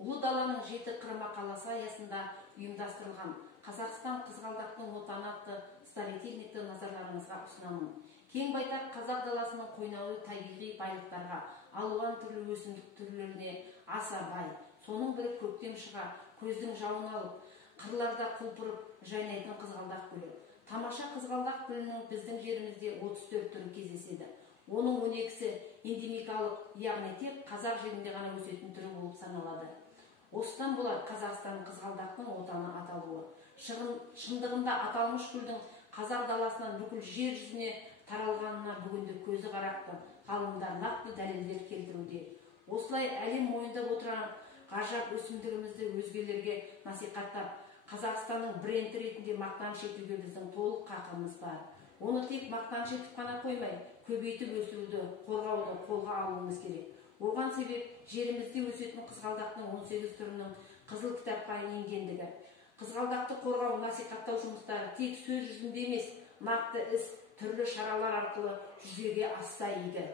Ұлы даланың жеті қыры мақаласы аясында ұйымдастырылған Қазақстан қызғалдақтың отаны атты старительникті назарларыңызға ұсынамын. Кең байтақ қазақ даласының қойнауы табиғи байлықтарға, алуан түрлі өсімдік түрлеріне аса бай. Соның бірі көктем шыға, көздің жауын алып, қырларда құлпырып жайнайтын қызғалдақ гүлі. Тамаша қызғалдақ гүлінің біздің жерімізде 34 түрі кездеседі. Оның 12-сі эндемикалық, яғни тек қазақ жерінде ғана өсетін түрі болып саналады. Осыдан болар Қазақстан қызғалдақтың отаны аталуы. Шындығында аталмыш гүлдің қазақ даласынан бүкіл жер жүзіне таралғанына бүгінде көзі қарақты ғалымдар нақты дәлелдер келтіруде. Осылай әлем мойындап отырған ғажап өсімдігімізді өзгелерге насихаттап, Қазақстанның бренді ретінде мақтаныш етуге біздің толық хақымыз бар. Оны тек мақтаныш етіп қана қоймай, көбейтіп өсіруді, қорғауды қолға алуымыз керек. Оған себеп жерімізде өсетін қызғалдақтың 18 түрінің қызыл кітапқа енгендігі. Қызғалдақты қорғау, насихаттау жұмыстары тек сөз жүзінде емес, нақты іс, түрлі шаралар арқылы жүзеге асса игі.